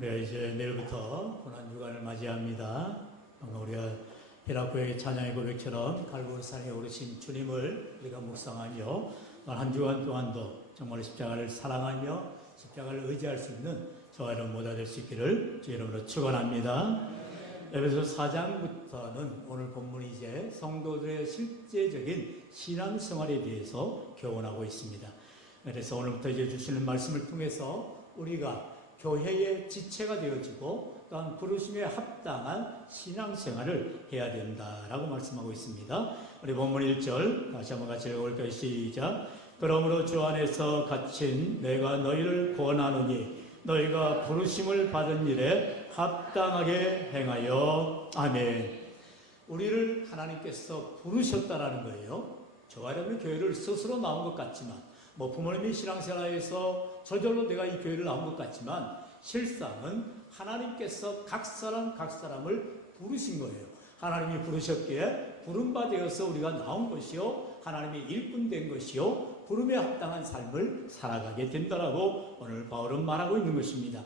우리가 이제 내일부터 고난주간을 맞이합니다. 우리가 히라구의 찬양의 고백처럼 갈보리산에 오르신 주님을 우리가 묵상하며 한 주간 동안도 정말 십자가를 사랑하며 십자가를 의지할 수 있는 저와 여러분 모두 될 수 있기를 주 이름으로 축원합니다. 에베소 4장부터는 오늘 본문이 이제 성도들의 실제적인 신앙생활에 대해서 교훈하고 있습니다. 그래서 오늘부터 이제 주시는 말씀을 통해서 우리가 교회의 지체가 되어지고 또한 부르심에 합당한 신앙생활을 해야 된다라고 말씀하고 있습니다. 우리 본문 1절 다시 한번 같이 읽어볼까요? 시작. 그러므로 주 안에서 갇힌 내가 너희를 권하노니 너희가 부르심을 받은 일에 합당하게 행하여. 아멘. 우리를 하나님께서 부르셨다라는 거예요. 저와 여러분이 교회를 스스로 나온 것 같지만 부모님이 신앙생활에서 저절로 내가 이 교회를 나온 것 같지만 실상은 하나님께서 각 사람을 부르신 거예요. 하나님이 부르셨기에 부름바 되어서 우리가 나온 것이요 하나님의 일꾼 된 것이요 부름에 합당한 삶을 살아가게 된다라고 오늘 바울은 말하고 있는 것입니다.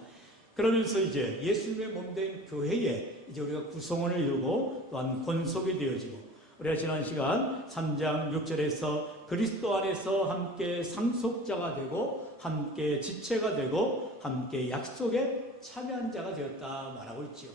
그러면서 이제 예수님의 몸된 교회에 이제 우리가 구성원을 이루고 또한 권속이 되어지고 우리가 지난 시간 3장 6절에서 그리스도 안에서 함께 상속자가 되고 함께 지체가 되고 함께 약속에 참여한 자가 되었다 말하고 있지요.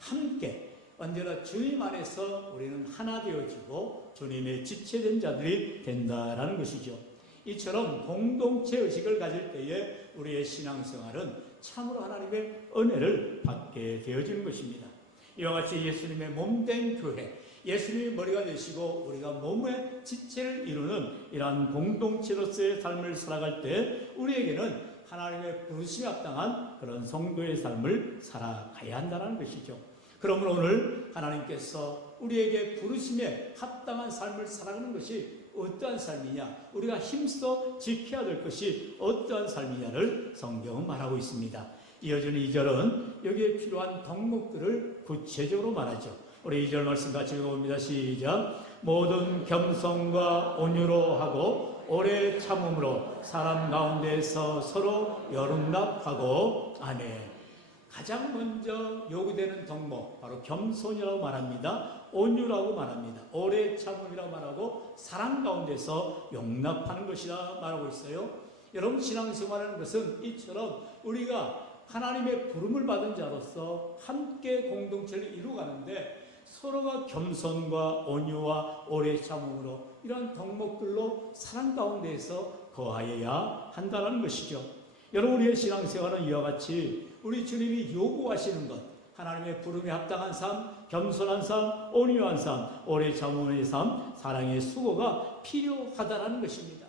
함께 언제나 주님 안에서 우리는 하나 되어지고 주님의 지체된 자들이 된다라는 것이죠. 이처럼 공동체 의식을 가질 때에 우리의 신앙생활은 참으로 하나님의 은혜를 받게 되어지는 것입니다. 이와 같이 예수님의 몸된 교회, 예수님이 머리가 되시고 우리가 몸의 지체를 이루는 이러한 공동체로서의 삶을 살아갈 때 우리에게는 하나님의 부르심에 합당한 그런 성도의 삶을 살아가야 한다는 것이죠. 그러므로 오늘 하나님께서 우리에게 부르심에 합당한 삶을 살아가는 것이 어떠한 삶이냐, 우리가 힘써 지켜야 될 것이 어떠한 삶이냐를 성경은 말하고 있습니다. 이어지는 2절은 여기에 필요한 덕목들을 구체적으로 말하죠. 우리 2절 말씀 같이 읽어봅니다. 시작. 모든 겸손과 온유로 하고 오래 참음으로 사람 가운데서 서로 용납하고. 아멘. 가장 먼저 요구되는 덕목 바로 겸손이라고 말합니다. 온유라고 말합니다. 오래 참음이라고 말하고 사람 가운데서 용납하는 것이라 말하고 있어요. 여러분, 신앙생활하는 것은 이처럼 우리가 하나님의 부름을 받은 자로서 함께 공동체를 이루어가는데 서로가 겸손과 온유와 오래 참음으로 이런 덕목들로 사랑 가운데에서 거하여야 한다는 것이죠. 여러분, 우리의 신앙생활은 이와 같이 우리 주님이 요구하시는 것, 하나님의 부름에 합당한 삶, 겸손한 삶, 온유한 삶, 오래 참음의 삶, 사랑의 수고가 필요하다는 것입니다.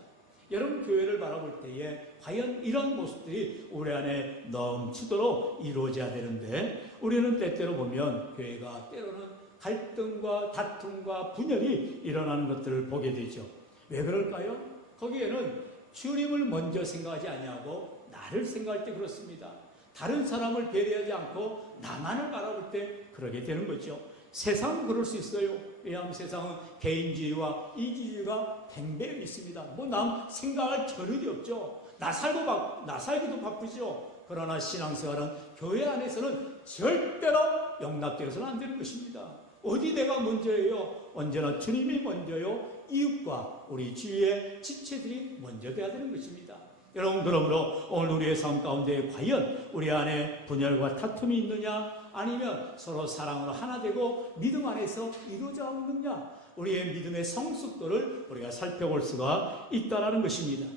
여러분, 교회를 바라볼 때에 과연 이런 모습들이 우리 안에 넘치도록 이루어져야 되는데 우리는 때때로 보면 교회가 때로는 갈등과 다툼과 분열이 일어나는 것들을 보게 되죠. 왜 그럴까요? 거기에는 주님을 먼저 생각하지 아니하고 나를 생각할 때 그렇습니다. 다른 사람을 배려하지 않고 나만을 바라볼 때 그러게 되는 거죠. 세상은 그럴 수 있어요. 왜냐하면 세상은 개인주의와 이기주의가 팽배해 있습니다. 남 생각할 겨를이 없죠. 나 살기도 바쁘죠. 그러나 신앙생활은 교회 안에서는 절대로 용납되어서는 안 되는 것입니다. 어디 내가 먼저예요? 언제나 주님이 먼저요. 이웃과 우리 주위의 지체들이 먼저 되어야 되는 것입니다. 여러분, 그러므로 오늘 우리의 삶 가운데 과연 우리 안에 분열과 다툼이 있느냐, 아니면 서로 사랑으로 하나 되고 믿음 안에서 이루어져 있느냐, 우리의 믿음의 성숙도를 우리가 살펴볼 수가 있다는 것입니다.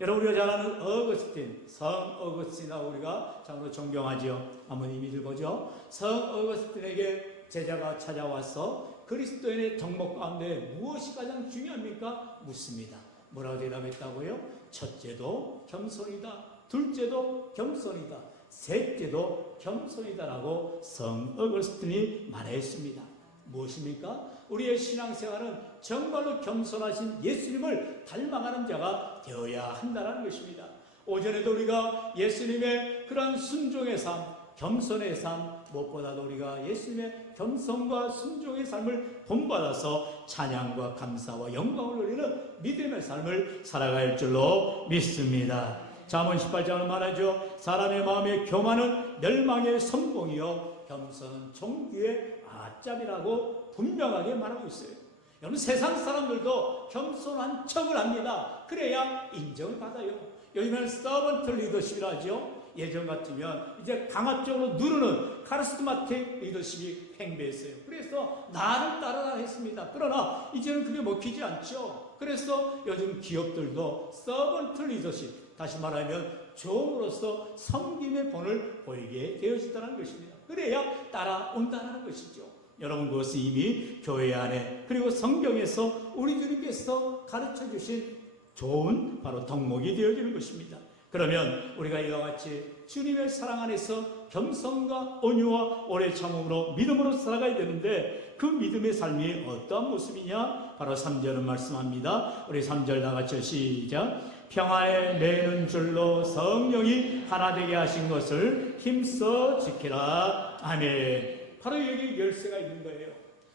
여러분, 우리가 잘 아는 어거스틴, 성 어거스틴이라고 우리가 참으로 존경하죠. 한번 이미 읽어보죠. 성 어거스틴에게 제자가 찾아와서 그리스도인의 덕목 가운데 무엇이 가장 중요합니까? 묻습니다. 뭐라고 대답했다고요? 첫째도 겸손이다. 둘째도 겸손이다. 셋째도 겸손이다라고 성 어거스틴이 말했습니다. 무엇입니까? 우리의 신앙생활은 정말로 겸손하신 예수님을 닮아가는 자가 되어야 한다는 것입니다. 오전에도 우리가 예수님의 그러한 순종의 삶, 겸손의 삶, 무엇보다도 우리가 예수님의 겸손과 순종의 삶을 본받아서 찬양과 감사와 영광을 올리는 믿음의 삶을 살아갈 줄로 믿습니다. 잠언 18장을 말하죠. 사람의 마음에 교만은 멸망의 선봉이요 겸손은 종기의 아짭이라고 분명하게 말하고 있어요. 여러분, 세상 사람들도 겸손한 척을 합니다. 그래야 인정을 받아요. 요즘에는 서번트 리더십이라 하죠. 예전 같으면 이제 강압적으로 누르는 카리스마틱 리더십이 팽배했어요. 그래서 나를 따르라 했습니다. 그러나 이제는 그게 먹히지 않죠. 그래서 요즘 기업들도 서번트 리더십, 다시 말하면 종으로서 섬김의 본을 보이게 되어진다는 것입니다. 그래야 따라온다는 것이죠. 여러분, 그것은 이미 교회 안에 그리고 성경에서 우리 주님께서 가르쳐 주신 좋은 바로 덕목이 되어지는 것입니다. 그러면 우리가 이와 같이 주님의 사랑 안에서 겸손과 온유와 오래 참음으로 믿음으로 살아가야 되는데, 그 믿음의 삶이 어떠한 모습이냐? 바로 3절은 말씀합니다. 우리 3절 다 같이 시작. 평화에 매는 줄로 성령이 하나 되게 하신 것을 힘써 지키라. 아멘. 바로 여기 열쇠가 있는 거예요.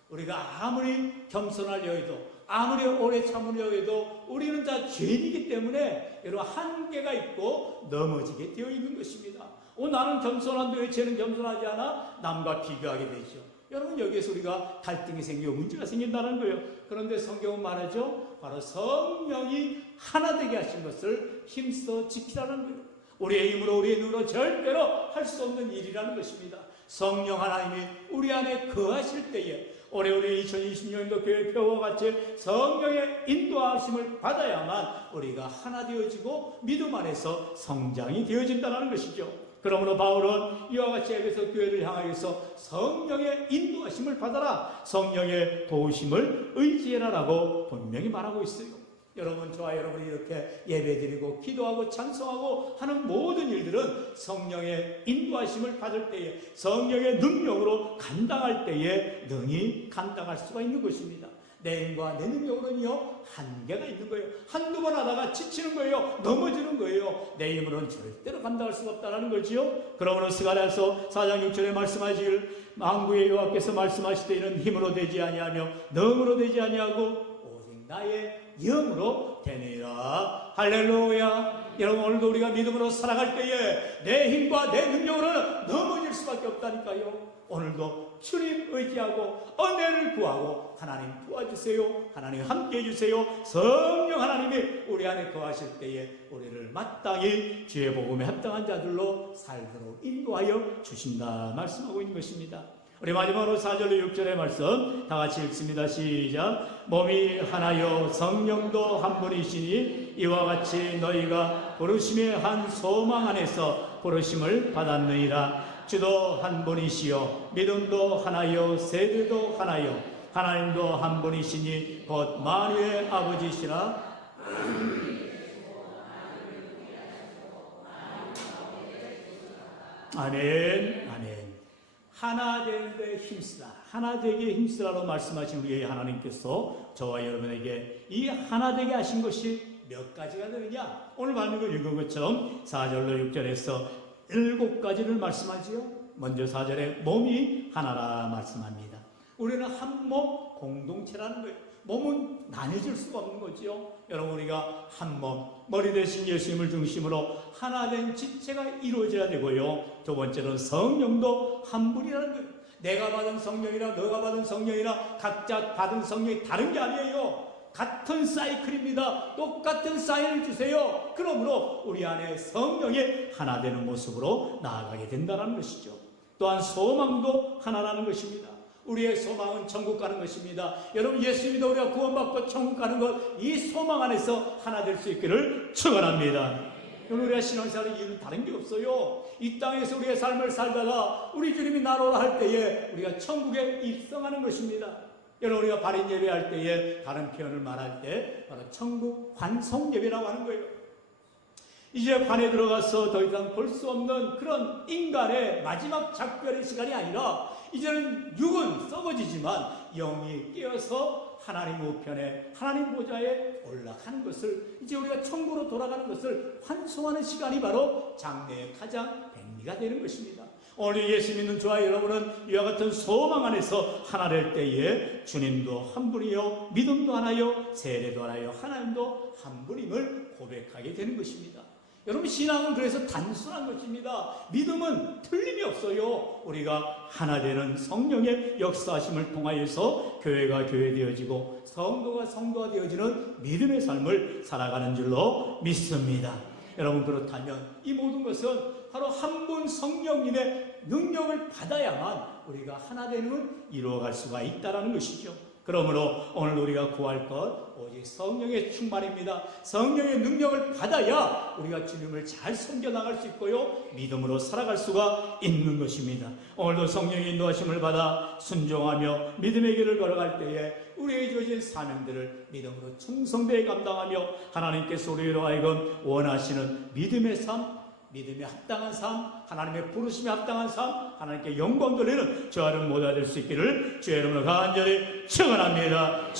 우리가 아무리 겸손하려 해도, 아무리 오래 참으려 해도 우리는 다 죄인이기 때문에 여러분, 한계가 있고 넘어지게 되어 있는 것입니다. 나는 겸손한데 왜 쟤는 겸손하지 않아? 남과 비교하게 되죠. 여러분, 여기에서 우리가 갈등이 생기고 문제가 생긴다는 거예요. 그런데 성경은 말하죠. 바로 성령이 하나 되게 하신 것을 힘써 지키라는 거예요. 우리의 힘으로, 우리의 눈으로 절대로 할 수 없는 일이라는 것입니다. 성령 하나님이 우리 안에 거하실 때에 올해 2020년도 교회 표와 같이 성령의 인도하심을 받아야만 우리가 하나 되어지고 믿음 안에서 성장이 되어진다는 것이죠. 그러므로 바울은 이와 같이 에베소 교회를 향하여서 성령의 인도하심을 받아라, 성령의 도우심을 의지해라라고 분명히 말하고 있어요. 여러분, 저와 여러분이 이렇게 예배드리고 기도하고 찬송하고 하는 모든 일들은 성령의 인도하심을 받을 때에, 성령의 능력으로 감당할 때에 능히 감당할 수가 있는 것입니다. 내 힘과 내 능력으로는요, 한계가 있는 거예요. 한두 번 하다가 지치는 거예요. 넘어지는 거예요. 내 힘으로는 절대로 감당할 수가 없다는 거지요. 그러므로 스가랴서 4장 6절에 말씀하시길, 만구의 여호와께서 말씀하실 때 이는 힘으로 되지 아니하며 능으로 되지 아니하고 오직 나의 영으로 되느니라. 할렐루야. 여러분, 오늘도 우리가 믿음으로 살아갈 때에 내 힘과 내 능력으로는 넘어질 수밖에 없다니까요. 오늘도 주님 의지하고 은혜를 구하고, 하나님 도와주세요, 하나님 함께 해주세요, 성령 하나님이 우리 안에 거하실 때에 우리를 마땅히 주의 복음에 합당한 자들로 살도록 인도하여 주신다 말씀하고 있는 것입니다. 우리 마지막으로 4절로 6절의 말씀 다 같이 읽습니다. 시작. 몸이 하나요 성령도 한 분이시니 이와 같이 너희가 부르심의 한 소망 안에서 부르심을 받았느니라. 주도 한 분이시요 믿음도 하나요 세대도 하나요 하나님도 한 분이시니 곧 만유의 아버지시라. 아멘. 아멘. 하나 되는데 힘쓰라, 하나 되게 힘쓰라로 말씀하신 우리 하나님께서 저와 여러분에게 이 하나 되게 하신 것이 몇 가지가 되느냐? 오늘 말씀을 읽은 것처럼 4절로 6절에서 7가지를 말씀하지요. 먼저 4절에 몸이 하나라 말씀합니다. 우리는 한 몸 공동체라는 거예요. 몸은 나뉘어질 수가 없는 거지요. 여러분, 우리가 한 몸, 머리 대신 예수님을 중심으로 하나 된 지체가 이루어져야 되고요. 두 번째는 성령도 한 분이라는 거예요. 내가 받은 성령이나 너가 받은 성령이나 각자 받은 성령이 다른 게 아니에요. 같은 사이클입니다. 똑같은 사인을 주세요. 그러므로 우리 안에 성령이 하나 되는 모습으로 나아가게 된다는 것이죠. 또한 소망도 하나라는 것입니다. 우리의 소망은 천국 가는 것입니다. 여러분, 예수 믿어 우리가 구원받고 천국 가는 것, 이 소망 안에서 하나 될 수 있기를 축원합니다. 우리가 신앙생활의 이유는 다른 게 없어요. 이 땅에서 우리의 삶을 살다가 우리 주님이 나로라 할 때에 우리가 천국에 입성하는 것입니다. 여러분, 우리가 발인 예배할 때에 다른 표현을 말할 때 바로 천국 환송 예배라고 하는 거예요. 이제 관에 들어가서 더 이상 볼 수 없는 그런 인간의 마지막 작별의 시간이 아니라, 이제는 육은 썩어지지만 영이 깨어서 하나님 우편에, 하나님 보좌에 올라가는 것을, 이제 우리가 천국으로 돌아가는 것을 환송하는 시간이 바로 장래의 가장 백미가 되는 것입니다. 오늘 예수 믿는 저와 여러분은 이와 같은 소망 안에서 하나 될 때에 주님도 한 분이요 믿음도 하나요 세례도 하나요 하나님도 한 분임을 고백하게 되는 것입니다. 여러분, 신앙은 그래서 단순한 것입니다. 믿음은 틀림이 없어요. 우리가 하나 되는 성령의 역사하심을 통하여서 교회가 교회되어지고 성도가 성도가 되어지는 믿음의 삶을 살아가는 줄로 믿습니다. 여러분, 그렇다면 이 모든 것은 바로 한 분 성령님의 능력을 받아야만 우리가 하나 되는 이루어갈 수가 있다는 것이죠. 그러므로 오늘 우리가 구할 것 오직 성령의 충만입니다. 성령의 능력을 받아야 우리가 주님을 잘 섬겨나갈 수 있고요, 믿음으로 살아갈 수가 있는 것입니다. 오늘도 성령의 인도하심을 받아 순종하며 믿음의 길을 걸어갈 때에 우리에게 주어진 사명들을 믿음으로 충성되게 감당하며 하나님께서 우리로 하여금 원하시는 믿음의 삶, 믿음에 합당한 삶, 하나님의 부르심에 합당한 삶, 하나님께 영광 돌리는 저와는 모두가 될 수 있기를 주의 이름으로 간절히 축원합니다.